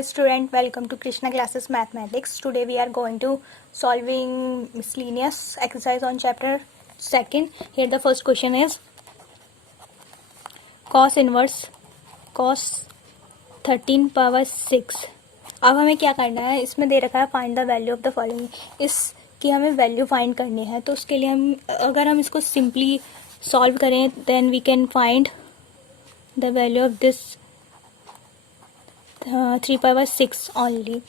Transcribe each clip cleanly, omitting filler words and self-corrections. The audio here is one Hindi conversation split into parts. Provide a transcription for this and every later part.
Hi student, welcome to Krishna Classes Mathematics. Today we are going to solving miscellaneous exercise on chapter 2nd. Here the first question is cos inverse cos 13 power 6. अब हमें क्या करना है, इसमें दे रखा है find the value of the following. इसकी हमें वैल्यू फाइंड करनी है. तो उसके लिए अगर हम इसको सिंपली सॉल्व करें then we can find the value of this 3 power 6 only.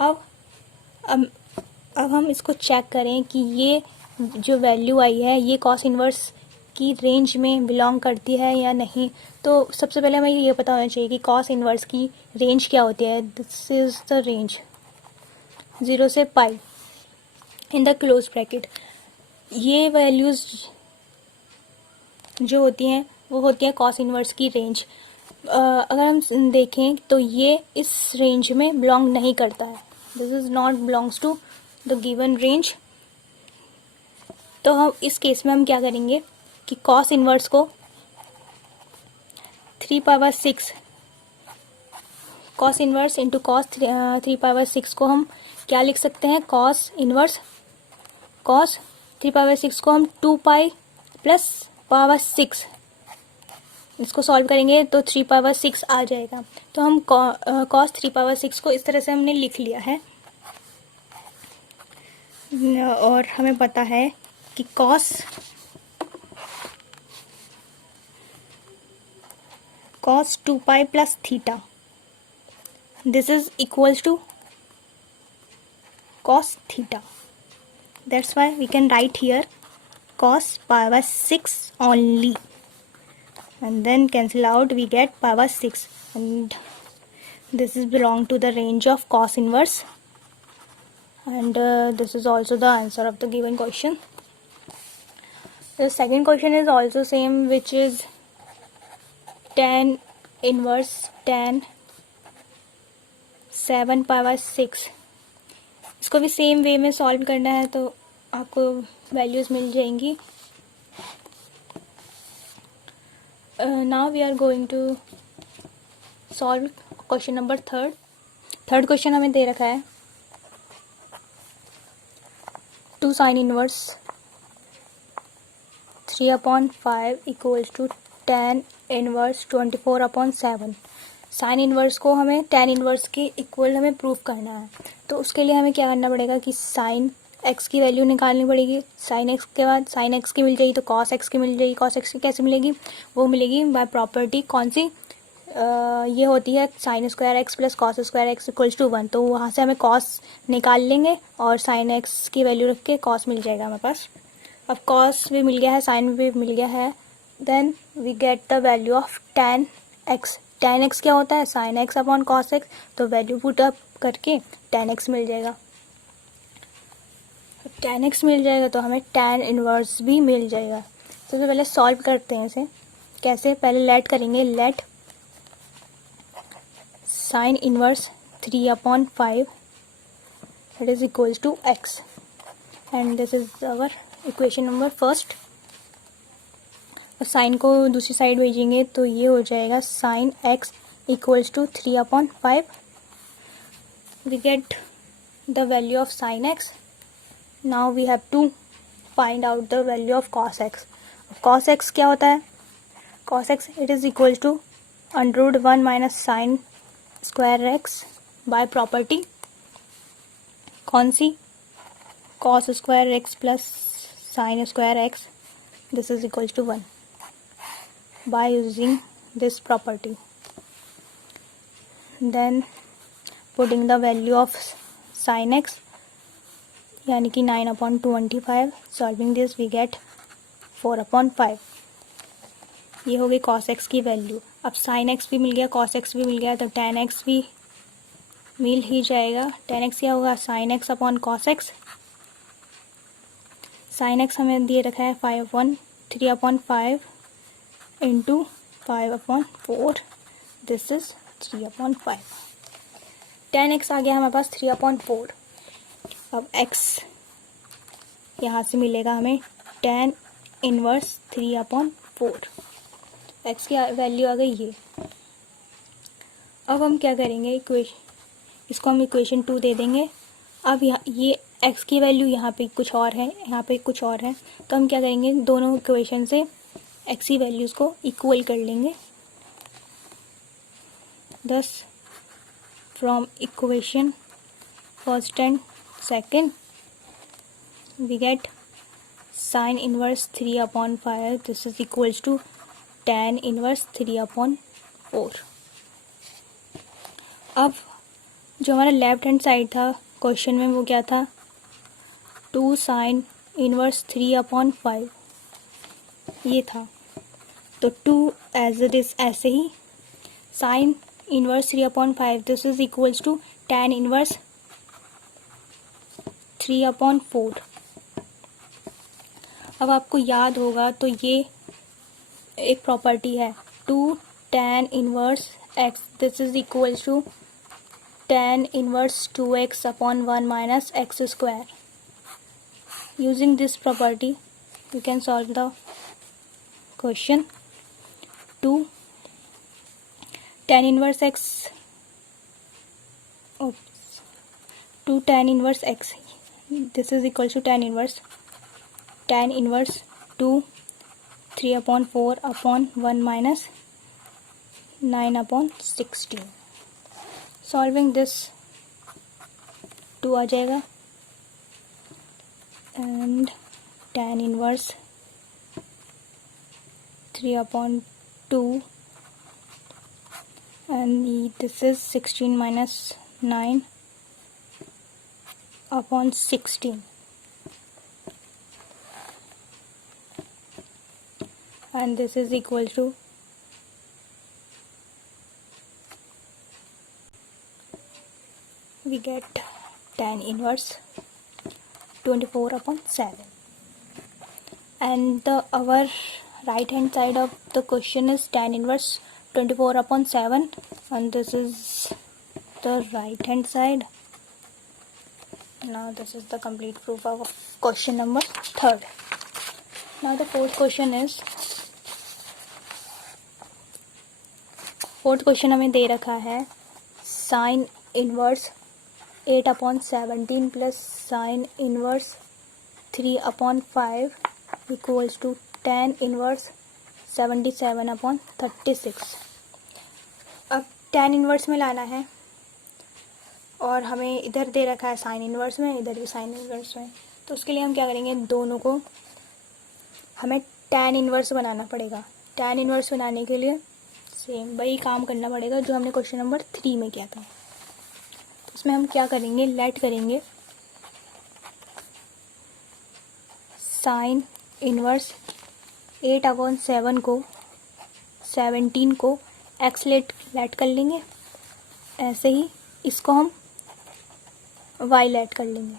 अब हम इसको चेक करें कि ये जो वैल्यू आई है ये कॉस इन्वर्स की रेंज में बिलोंग करती है या नहीं. तो सबसे पहले हमें ये पता होना चाहिए कि कॉस इन्वर्स की रेंज क्या होती है. दिस इज द रेंज 0 से पाई इन द क्लोज ब्रैकेट. ये वैल्यूज़ जो होती हैं वो होती है कॉस इन्वर्स की रेंज. अगर हम देखें तो ये इस रेंज में बिलोंग नहीं करता है. This is not belongs to the given range. तो हम इस केस में हम क्या करेंगे कि कॉस इन्वर्स को 3 power 6 cos inverse into cos 3 power 6 को हम क्या लिख सकते हैं. कॉस इन्वर्स कॉस 3 पावर 6 को हम 2 पाई प्लस पावर 6 इसको सॉल्व करेंगे तो 3 पावर 6 आ जाएगा. तो हम कॉस 3 पावर 6 को इस तरह से हमने लिख लिया है. और हमें पता है कि cos 2 pi plus theta this is equals to cos theta. That's why we can write here cos power 6 only. And then cancel out, we get power 6, and this is belong to the range of cos inverse, and this is also the answer of the given question. The second question is also same, which is tan inverse tan 7 power 6. इसको भी सेम वे में सॉल्व करना है तो आपको वैल्यूज़ मिल जाएंगी. Now we are going to solve question number third question हमें दे रखा है 2 sin inverse 3/5 equals to tan inverse 24/7. Sine inverse को हमें tan इनवर्स के इक्वल हमें प्रूफ करना है. तो उसके लिए हमें क्या करना पड़ेगा कि साइन एक्स की वैल्यू निकालनी पड़ेगी. साइन एक्स के बाद साइन एक्स की मिल जाएगी तो कॉस एक्स की मिल जाएगी. कॉस एक्स की कैसे मिलेगी, वो मिलेगी बाय प्रॉपर्टी. कौन सी, ये होती है sine square x plus cos square x equals to 1. तो वहाँ से हमें कॉस निकाल लेंगे और साइन एक्स की वैल्यू रख के कॉस मिल जाएगा हमारे पास. अब कॉस भी मिल गया है, साइन भी मिल गया है. Then we get the value of tan x. tan x क्या होता है, sine x upon cos x. तो वैल्यू पुट अप करके tan एक्स मिल जाएगा. tan एक्स मिल जाएगा तो हमें tan इनवर्स भी मिल जाएगा. सबसे पहले सॉल्व करते हैं इसे. कैसे, पहले लेट करेंगे. Let sine inverse 3/5 it is equals to x, and this is our equation number first. और साइन को दूसरी साइड भेजेंगे तो ये हो जाएगा sine x equals to 3/5. We get the value of sine x. Now we have to find out the value of cos x. Cos x क्या होता है, cos x it is equals to √1 minus sin square x by property. कौन सी, cos square x plus sin square x this is equals to 1 by using this property. Then putting the value of sin x यानी कि 9/25. Solving this we get 4/5. ये हो गई cos x की वैल्यू. अब sin x भी मिल गया, cos x भी मिल गया, तो tan x भी मिल ही जाएगा. tan x क्या होगा, sin x upon cos x. sin x हमें दिए रखा है 3/5 into 5/4. This is 3/5. tan x आ गया हमारे पास 3/4. अब x यहाँ से मिलेगा हमें tan इनवर्स 3/4. x की वैल्यू आ गई ये. अब हम क्या करेंगे, इसको हम इक्वेशन 2 दे देंगे। अब ये x की वैल्यू यहाँ पे कुछ और है, यहाँ पे कुछ और है, तो हम क्या करेंगे, दोनों इक्वेशन से x की वैल्यूज़ को इक्वल कर लेंगे। thus from equation first and second we get sin inverse 3/5, this is equals to tan inverse 3/4। अब जो हमारा लेफ्ट हैंड साइड था क्वेश्चन में वो क्या था, 2 sin इनवर्स 3/5 ये था, तो 2 एज इट इज ऐसे ही, sin inverse 3/5 this is equals to tan inverse 3/4। अब आपको याद होगा तो ये एक प्रॉपर्टी है, 2 tan inverse x this is equals to tan inverse 2x/1 minus x square. Using this property you can solve the question. 2 tan inverse x 2 tan inverse x this is equal to tan inverse 2 3/4/1 minus 9/16। Solving this 2 आ जाएगा and tan inverse 3/2 and this is 16 minus 9/16 and this is equal to we get tan inverse 24/7 and our right hand side of the question is tan inverse 24/7 and this is the right hand side. Now this is the complete proof of question number 3rd. Now the fourth question हमें दे रखा है sin inverse 8/17 plus sin inverse 3/5 equals to tan inverse 77/36। अब tan इनवर्स में लाना है और हमें इधर दे रखा है sin इनवर्स में, इधर भी sin इनवर्स में, तो उसके लिए हम क्या करेंगे, दोनों को हमें tan इनवर्स बनाना पड़ेगा। tan इनवर्स बनाने के लिए सेम वही काम करना पड़ेगा जो हमने क्वेश्चन नंबर 3 में किया था। तो इसमें हम क्या करेंगे, लेट करेंगे sin इनवर्स 8/7 को 17 को x लेट कर लेंगे, ऐसे ही इसको हम y लेट कर लेंगे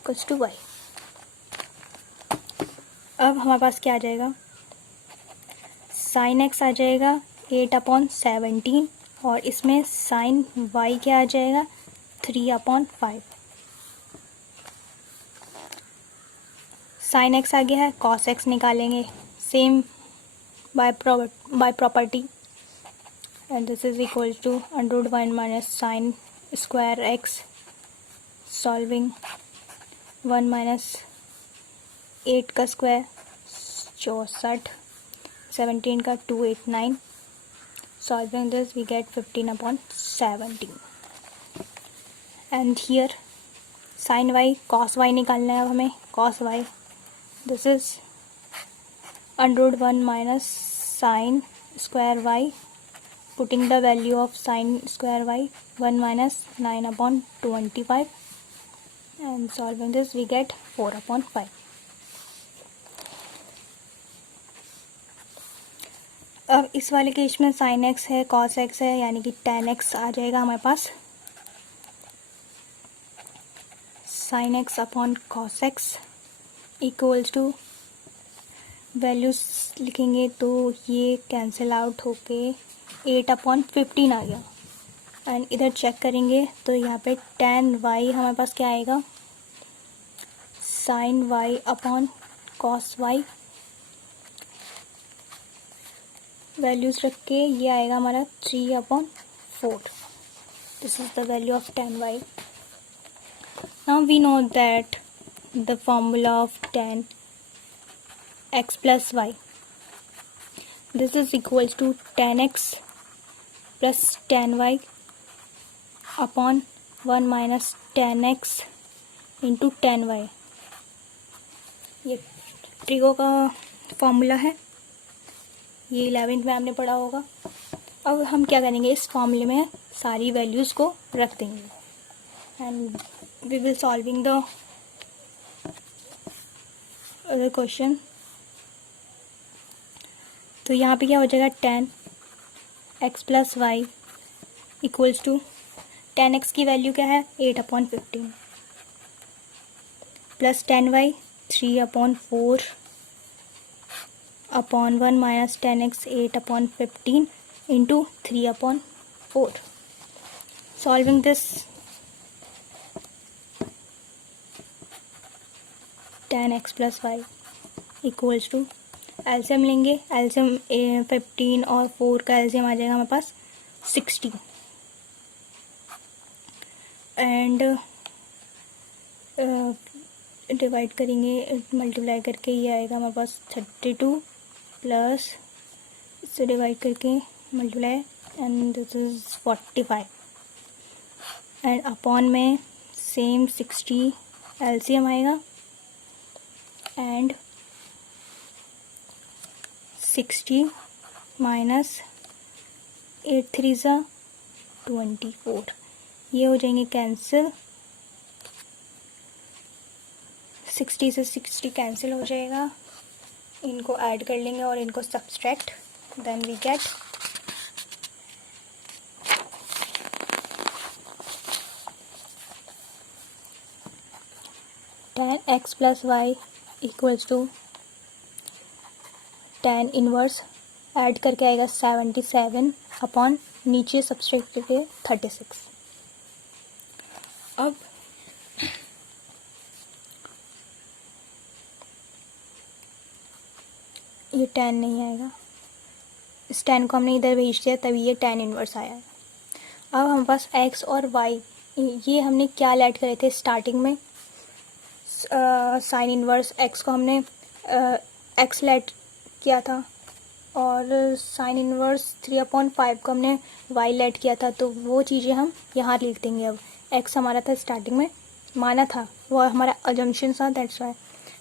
इक्वल्स टू y। अब हमारे पास क्या आ जाएगा, sin x आ जाएगा 8/17 और इसमें sin y क्या आ जाएगा 3/5। sin x आ गया है, cos x निकालेंगे same by property and this is equal to √1 minus sin square x solving 1 minus 8 का स्क्वायर 64, 17 का 289, solving this we get 15/17 and here sin y cos y निकालना है अब हमें, cos y this is √1 minus sin square y, putting the value of sin square y 1 minus 9/25 and solving this we get 4/5। अब इस वाले केस में sin x है cos x है यानी कि tan x आ जाएगा हमारे पास, sin x upon cos x equals to values लिखेंगे तो ये कैंसिल आउट होके 8/15 आ गया एंड इधर चेक करेंगे तो यहाँ पे tan y हमारे पास क्या आएगा, sin y upon cos y, values रख के ये आएगा हमारा 3/4 This is the value of tan y. Now we know that the formula of tan x plus y. This is equals to tan x plus tan y upon 1 minus tan x into tan y. ये ट्रिगो का फॉर्मूला है, ये 11th में आपने पढ़ा होगा. अब हम क्या करेंगे, इस फॉर्मूले में सारी वैल्यूज़ को रख देंगे and we will solving the other question. तो यहाँ पे क्या हो जाएगा, tan x plus y equals to tan x की वैल्यू क्या है 8/15 plus tan y 3/4 upon 1 minus tan x 8/15 into 3/4. Solving this, tan x plus y equals to LCM लेंगे. एल्सियम 15 और 4 का एल्सियम आ जाएगा हमारे पास 60 एंड डिवाइड करेंगे, मल्टीप्लाई करके ये आएगा हमारे पास 32 प्लस इससे डिवाइड करके multiply and this is 45 and upon में सेम 60 एलसीएम आएगा एंड 60 माइनस 8 3 ज़ा 24. ये हो जाएंगे कैंसिल, 60 से 60 कैंसिल हो जाएगा. इनको ऐड कर लेंगे और इनको subtract, then we get tan x plus y equals to tan inverse add करके आएगा 77 अपॉन नीचे सब्सट्रैक्ट करके 36. अब ये tan नहीं आएगा, इस tan को हमने इधर भेज दिया तभी ये tan इनवर्स आया है. अब हमारे पास x और y, ये हमने क्या ऐड करे थे स्टार्टिंग में, साइन इनवर्स x को हमने x ऐड किया था और साइन इनवर्स 3/5 को हमने y ऐड किया था. तो वो चीज़ें हम यहाँ लिख देंगे. अब x हमारा था स्टार्टिंग में माना था, वो हमारा अजम्पशन था, that's why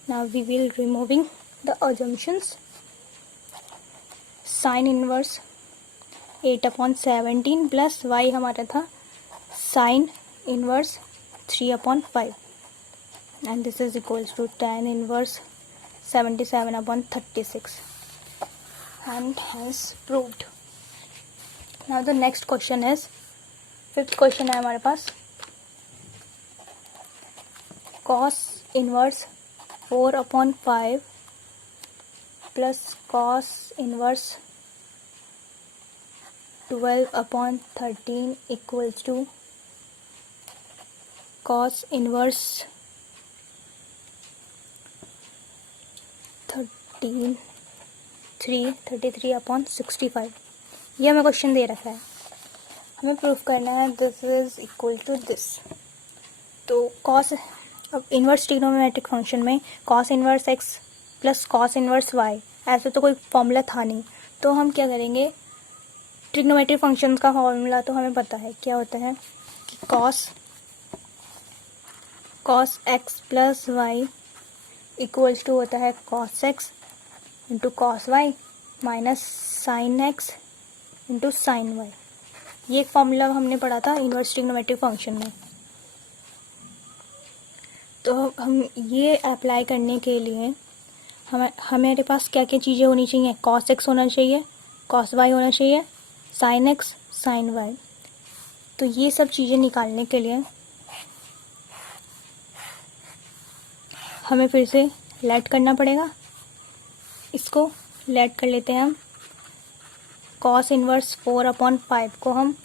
now we will removing the assumptions. Sine inverse 8/17 plus y हमारा था sine inverse 3/5 and this is equals to tan inverse 77/36 and hence proved. Now the next question is, fifth question है हमारे पास, cos inverse 4/5 plus cos inverse 12/13 equals to cos inverse 33/65. ये हमें क्वेश्चन दे रखा है, हमें प्रूफ करना है this is equal to this. तो cos, अब इन्वर्स ट्रिग्नोमेट्रिक फंक्शन में cos inverse x plus cos inverse y, ऐसे तो कोई फॉर्मूला था नहीं. तो हम क्या करेंगे, ट्रिग्नोमेट्रिक फंक्शन का फॉर्मूला तो हमें पता है क्या होता है कि cos x plus y equals to होता है cos x into cos y minus sine x into sine y. ये एक फॉर्मूला हमने पढ़ा था इन्वर्स ट्रिग्नोमेट्रिक फंक्शन में. तो हम ये अप्लाई करने के लिए हमारे पास क्या क्या चीज़ें होनी चाहिए, cos x होना चाहिए, cos y होना चाहिए, sin x sin y. तो ये सब चीज़ें निकालने के लिए हमें फिर से लेट करना पड़ेगा. इसको लेट कर लेते हैं हम. cos इनवर्स 4/5 को हम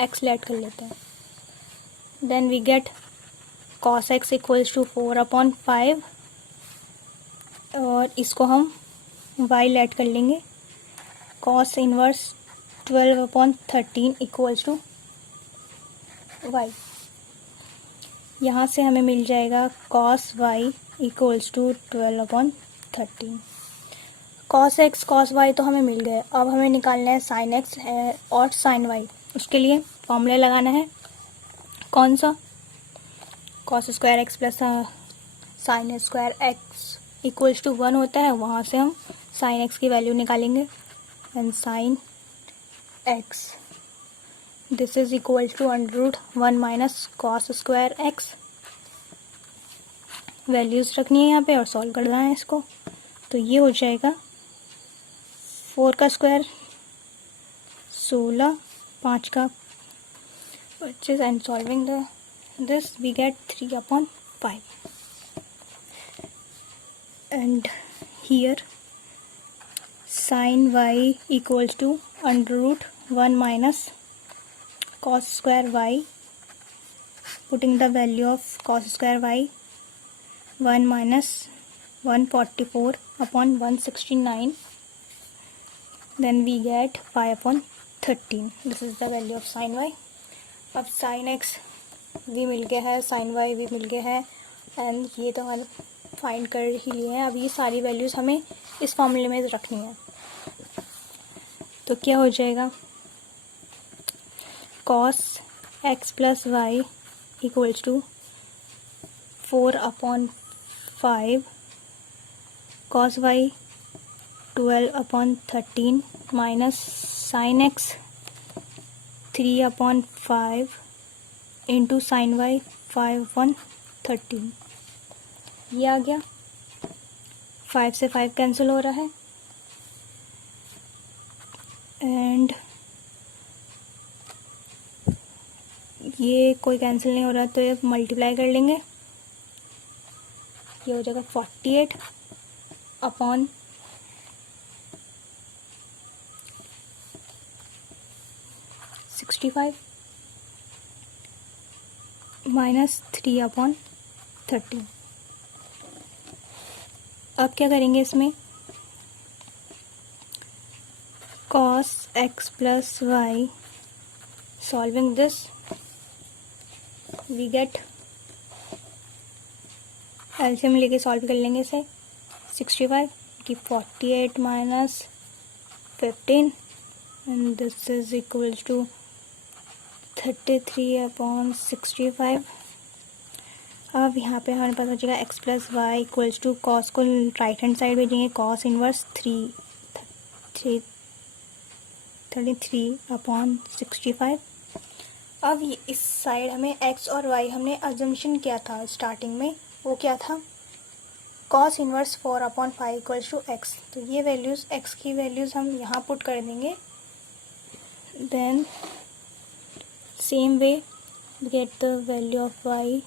x लेट कर लेते हैं. Then we get cos x equals to 4/5 और इसको हम y लेट कर लेंगे. cos inverse 12/13 equals to y। यहाँ से हमें मिल जाएगा cos y equals to 12/13। cos x cos y तो हमें मिल गए। अब हमें निकालना है sin x और sin y। उसके लिए फॉर्मूला लगाना है कौन सा, cos square x plus sin square x equals to 1 होता है। वहाँ से हम sin x की वैल्यू निकालेंगे and sin x this is equal to √1 minus cos square x। Values रखनी है यहाँ पे और सॉल्व करना है इसको। तो ये हो जाएगा 4 का स्क्वायर 16, 5 का 25 and solving this we get 3/5 and here sin y equals to √1 minus cos square y, putting the value of cos square y 1 minus 144/169, then we get 5/13. This is the value of sin y. अब sin x भी मिल गया है, sin y भी मिल गया है एंड ये तो हम फाइंड कर ही लिए हैं। अब ये सारी वैल्यूज़ हमें इस फॉर्मूले में रखनी है। तो क्या हो जाएगा, cos x plus y equals to 4/5 cos y 12/13 minus sin x 3/5 into sin y 5/13। ये आ गया, 5 से 5 कैंसिल हो रहा है एंड ये कोई कैंसिल नहीं हो रहा तो ये मल्टीप्लाई कर लेंगे। ये हो जाएगा 48/65 माइनस 3/13। अब क्या करेंगे इसमें, cos x plus y solving this we get, LCM लेके सॉल्व कर लेंगे इसे। 65 की 48 minus 15 and this is equals to 33/65। अब यहाँ पे हमें पता चलेगा x plus y equals to cos को राइट हैंड साइड भेजेंगे, कॉस इनवर्स 33/65। अब इस साइड हमें x और y हमने अजम्पशन किया था स्टार्टिंग में, वो क्या था, cos inverse 4/5 equals to x। तो ये वैल्यूज़ x की वैल्यूज़ हम यहाँ पुट कर देंगे, then same way get the value of y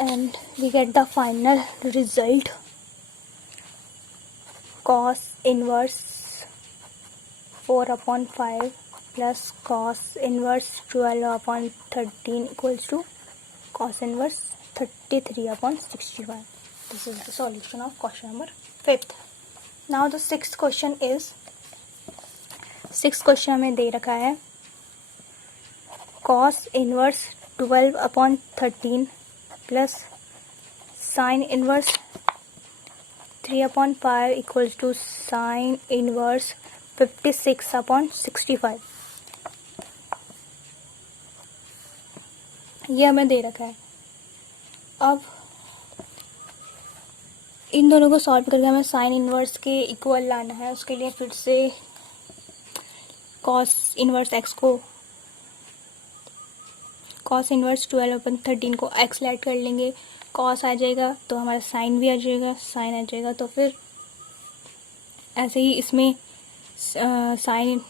and we get the final result, cos inverse 4/5 plus cos inverse 12/13 equals to cos inverse 33/65. This is the solution of question number 5th. Now the sixth question is, sixth question हमें दे रखा है cos inverse 12/13 plus sin inverse 3/5 equals to sin inverse 56/65। ये हमें दे रखा है। अब इन दोनों को सॉल्व करके हमें साइन इनवर्स के इक्वल लाना है। उसके लिए फिर से cos इनवर्स x को, cos इनवर्स 12/13 को x ऐड कर लेंगे, cos आ जाएगा तो हमारा साइन भी आ जाएगा, साइन आ जाएगा तो फिर ऐसे ही इसमें साइन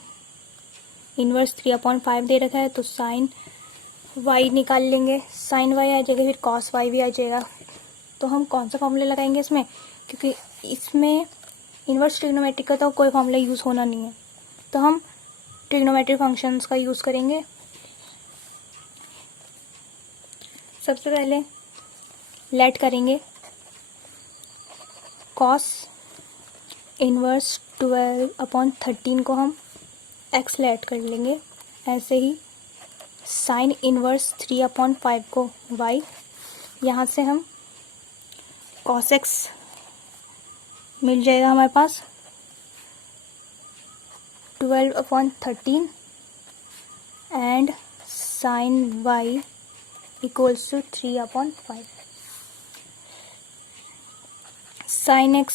इनवर्स 3/5 दे रखा है तो साइन y निकाल लेंगे, साइन y आ जाएगा, फिर cos y भी आ जाएगा। तो हम कौन सा फॉर्मूला लगाएंगे इसमें, क्योंकि इसमें इनवर्स ट्रिग्नोमेट्रिक का तो कोई फॉर्मूला यूज़ होना नहीं है, तो हम ट्रिग्नोमेट्रिक फंक्शंस का यूज़ करेंगे। सबसे पहले लेट करेंगे कॉस इनवर्स 12/13 को हम x लेट कर लेंगे। ऐसे ही साइन इनवर्स 3/5 को y, यहाँ से हम cos x मिल जाएगा हमारे पास 12/13 and sine y equals to 3/5। Sine x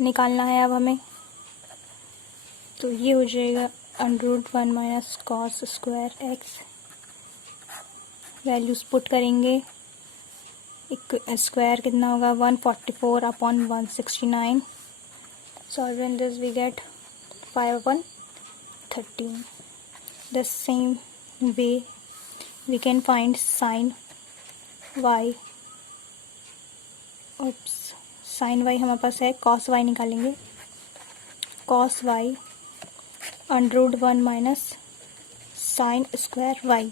निकालना है अब हमें, तो ये हो जाएगा √1 minus cos square x। Values put करेंगे, स्क्वायर कितना होगा 144/169। Solving this we get 5/13। The same way we can find sine y। Sine y हमारे पास है, कॉस y निकालेंगे, cos y √1 minus sine square y।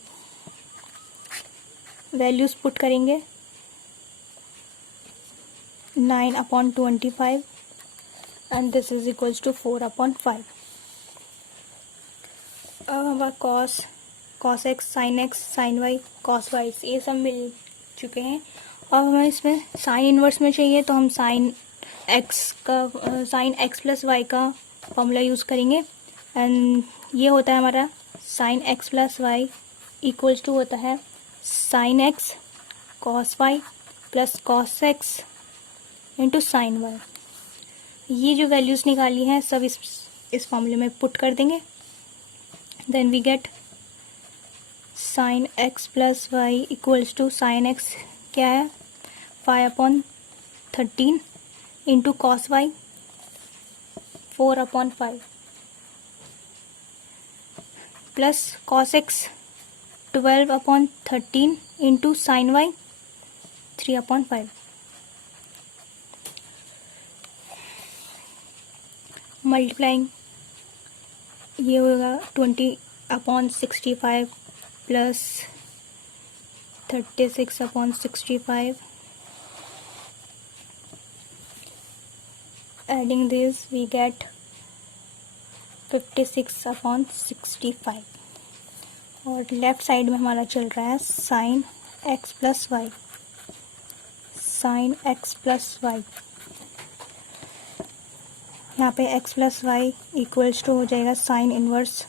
Values put करेंगे 9/25 and this is equals to 4/5। अब हमारा cos x, sine y, cos y ये सब मिल चुके हैं। अब हमें इसमें साइन इनवर्स में चाहिए, तो हम साइन x प्लस वाई का फॉर्मूला यूज़ करेंगे। एंड ये होता है हमारा sine x plus y equals to होता है sine x cos y plus cos x into sine y। ये जो वैल्यूज़ निकाली हैं सब इस फॉर्मूले में पुट कर देंगे। Then we get sine x plus y equals to sine x क्या है 5/13 into cos y 4/5 plus cos x 12/13 into sine y 3/5। Multiplying ये होगा 20/65 plus 36/65। Adding this we get 56/65 और लेफ्ट साइड में हमारा चल रहा है sine x plus y, sine x plus y. यहाँ पे x plus y equals to हो जाएगा साइन इनवर्स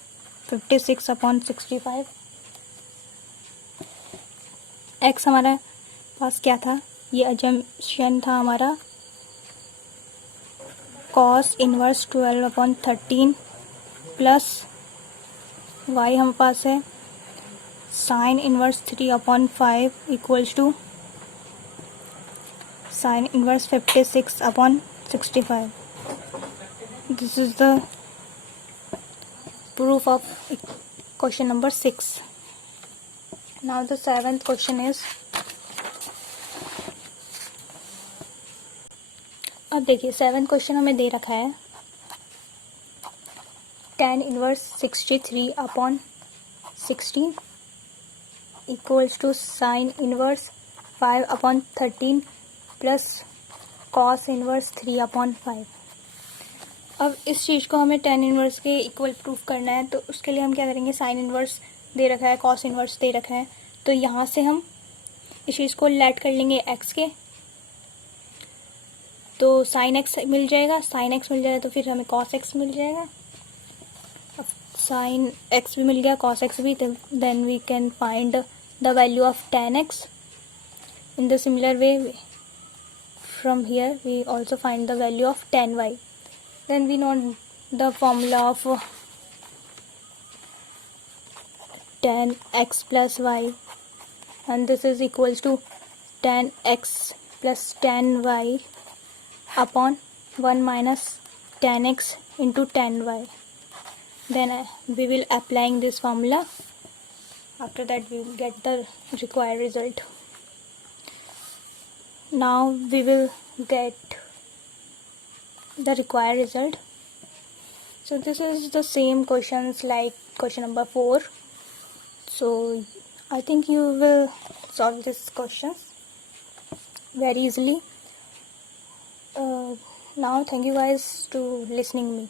56/65। x हमारा पास क्या था, ये अजम्पशन था हमारा कॉस इनवर्स 12/13 प्लस y हमारे पास है sine inverse 3/5 equals to sine inverse 56/65। This is the proof of question number 6. Now the 7th question is, अब देखिए 7th क्वेश्चन हमें दे रखा है tan inverse 63/16 equals to sine inverse 5/13 plus cos inverse 3/5। अब इस चीज़ को हमें tan इनवर्स के इक्वल प्रूफ करना है, तो उसके लिए हम क्या करेंगे, साइन इनवर्स दे रखा है, कॉस इनवर्स दे रखा है, तो यहाँ से हम इस चीज़ को लेट कर लेंगे x के, तो साइन x मिल जाएगा, साइन x मिल जाएगा तो फिर हमें कॉस x मिल जाएगा। अब साइन x भी मिल गया, कॉस x भी, तो then we can find the value of tan x in the similar way. From here we also find the value of tan y। Then we know the formula of tan x plus y, and this is equals to tan x plus tan y upon 1 minus tan x into tan y. Then we will applying this formula. After that we will get the required result. Now we will get the required result. So this is the same questions like question number 4. So I think you will solve these questions. very easily. Now thank you guys to listening me.